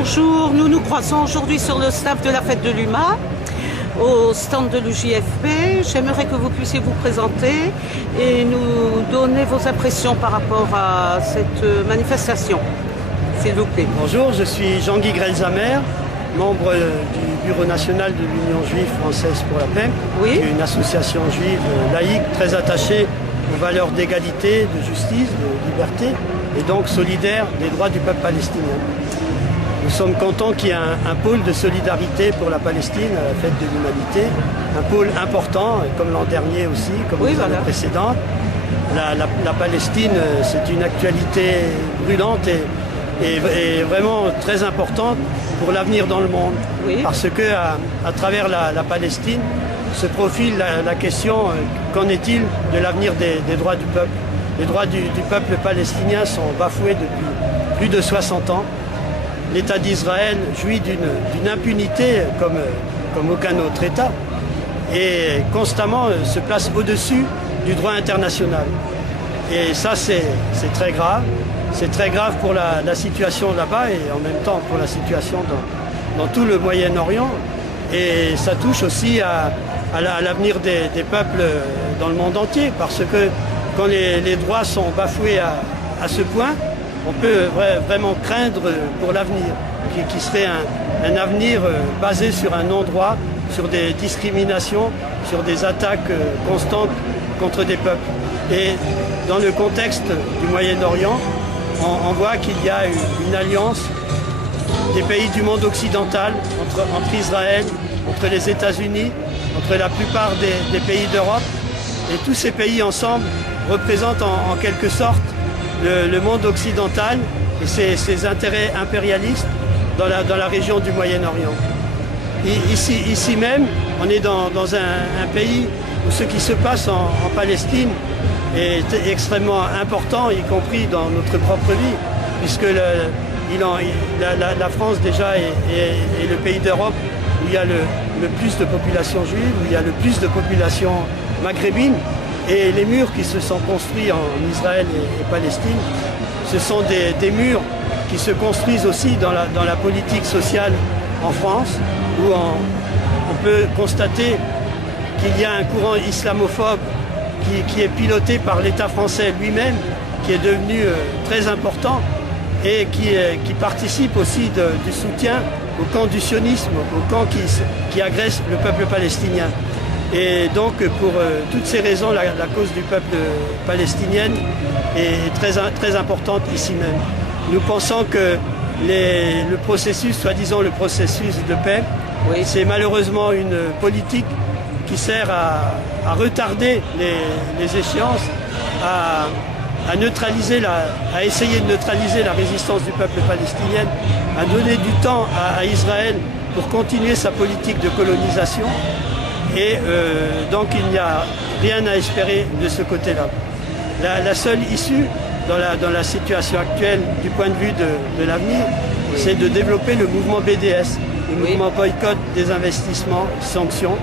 bonjour. Nous nous croisons aujourd'hui sur le staff de la fête de l'UMA, au stand de l'UJFP. J'aimerais que vous puissiez vous présenter et nous donner vos impressions par rapport à cette manifestation, s'il vous plaît. Bonjour, je suis Jean-Guy Grelzamer, membre du Bureau national de l'Union juive française pour la paix, Oui. qui est une association juive laïque très attachée aux valeurs d'égalité, de justice, de liberté et donc solidaire des droits du peuple palestinien. Nous sommes contents qu'il y ait un pôle de solidarité pour la Palestine à la fête de l'humanité, un pôle important, comme l'an dernier aussi, comme les années précédentes. La Palestine, c'est une actualité brûlante et vraiment très importante pour l'avenir dans le monde. Oui. Parce que à travers la Palestine se profile la question qu'en est-il de l'avenir des droits du peuple. Les droits du peuple palestinien sont bafoués depuis plus de 60 ans. L'État d'Israël jouit d'une impunité comme aucun autre État et constamment se place au-dessus du droit international. Et ça, c'est très grave. C'est très grave pour la situation là-bas et en même temps pour la situation dans tout le Moyen-Orient. Et ça touche aussi à l'avenir des peuples dans le monde entier, parce que quand les droits sont bafoués à ce point, on peut vraiment craindre pour l'avenir, qui serait un avenir basé sur un non-droit, sur des discriminations, sur des attaques constantes contre des peuples. Et dans le contexte du Moyen-Orient, on voit qu'il y a une alliance des pays du monde occidental entre Israël, entre les États-Unis, entre la plupart des pays d'Europe. Et tous ces pays ensemble représentent en quelque sorte le monde occidental et ses intérêts impérialistes dans la région du Moyen-Orient. Ici même, on est dans un pays où ce qui se passe en Palestine est extrêmement important, y compris dans notre propre vie, puisque la France déjà est le pays d'Europe où il y a le plus de population juive, où il y a le plus de population maghrébine. Et les murs qui se sont construits en Israël et Palestine, ce sont des murs qui se construisent aussi dans la politique sociale en France, où on peut constater qu'il y a un courant islamophobe qui est piloté par l'État français lui-même, qui est devenu très important et qui participe aussi du soutien au camp du sionisme, au camp qui agresse le peuple palestinien. Et donc pour toutes ces raisons, la cause du peuple palestinien est très importante ici même. Nous pensons que le processus, soi-disant le processus de paix, oui, c'est malheureusement une politique qui sert à retarder les échéances, à essayer de neutraliser la résistance du peuple palestinien, à donner du temps à Israël pour continuer sa politique de colonisation. Et donc il n'y a rien à espérer de ce côté-là. La seule issue dans la situation actuelle du point de vue de l'avenir, c'est de développer le mouvement BDS, le mouvement boycott des investissements, sanctions,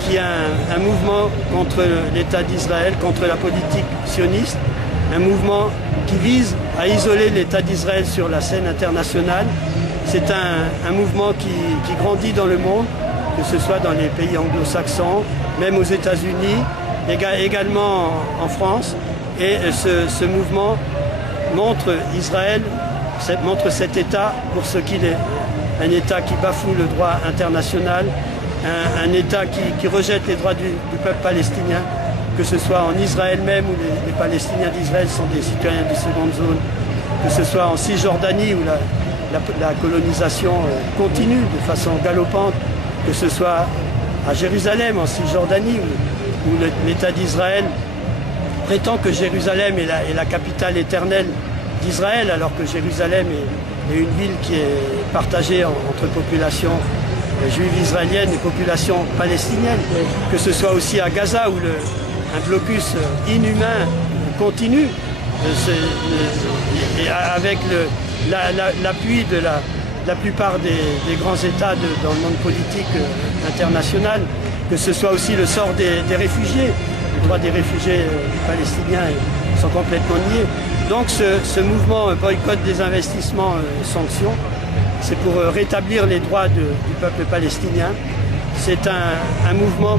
qui est un mouvement contre l'État d'Israël, contre la politique sioniste, un mouvement qui vise à isoler l'État d'Israël sur la scène internationale. C'est un mouvement qui grandit dans le monde, que ce soit dans les pays anglo-saxons, même aux États-Unis, également en France. Et ce mouvement montre Israël, montre cet État pour ce qu'il est. Un État qui bafoue le droit international, un État qui rejette les droits du peuple palestinien, que ce soit en Israël même, où les Palestiniens d'Israël sont des citoyens de seconde zone, que ce soit en Cisjordanie, où la colonisation continue de façon galopante, que ce soit à Jérusalem, en Cisjordanie, où l'État d'Israël prétend que Jérusalem est la capitale éternelle d'Israël, alors que Jérusalem est une ville qui est partagée entre populations juives israéliennes et populations palestiniennes. Que ce soit aussi à Gaza, où un blocus inhumain continue, et avec l'appui de la plupart des grands États dans le monde politique international, que ce soit aussi le sort des réfugiés. Les droits des réfugiés palestiniens sont complètement niés. Donc ce mouvement boycott des investissements, sanctions, c'est pour rétablir les droits du peuple palestinien. C'est un mouvement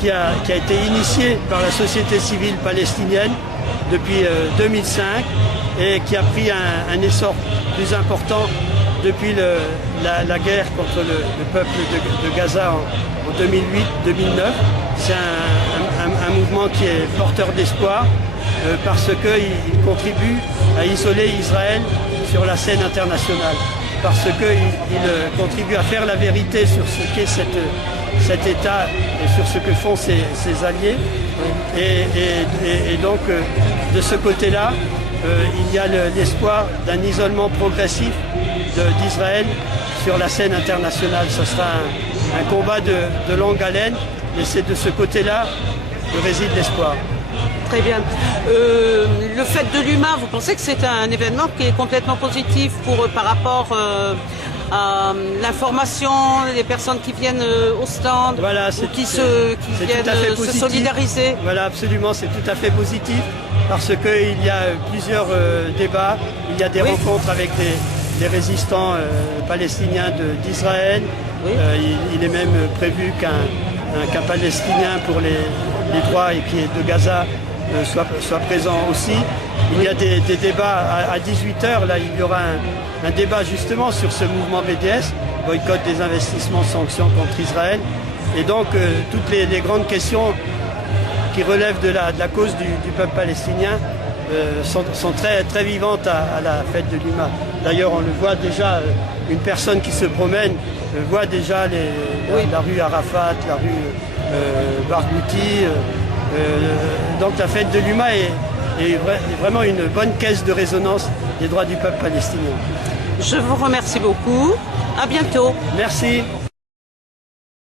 qui a été initié par la société civile palestinienne depuis 2005 et qui a pris un essor plus important depuis la guerre contre le peuple de Gaza en 2008-2009. C'est un mouvement qui est porteur d'espoir parce qu'il contribue à isoler Israël sur la scène internationale, parce qu'il contribue à faire la vérité sur ce qu'est cet État et sur ce que font ses alliés. Et donc, de ce côté-là, il y a l'espoir d'un isolement progressif d'Israël sur la scène internationale. Ce sera un combat de longue haleine, et c'est de ce côté-là que réside l'espoir. Très bien. Le fait de l'UMA, vous pensez que c'est un événement qui est complètement positif par rapport à l'information, les personnes qui viennent au stand, voilà, ou qui viennent se solidariser? Voilà, absolument, c'est tout à fait positif parce qu'il y a plusieurs débats, il y a des rencontres avec des résistants palestiniens d'Israël. Oui. Il est même prévu qu'un Palestinien pour les droits et qui est de Gaza soit présent aussi. Il y a des débats à 18h, là il y aura un débat justement sur ce mouvement BDS, boycott des investissements, sanctions contre Israël. Et donc toutes les grandes questions qui relèvent de la cause du peuple palestinien sont très, très vivantes à la fête de l'UMA. D'ailleurs on le voit déjà, une personne qui se promène voit déjà la rue Arafat, la rue Barghouti. Donc la fête de l'UMA est vraiment une bonne caisse de résonance des droits du peuple palestinien. Je vous remercie beaucoup. À bientôt. Merci.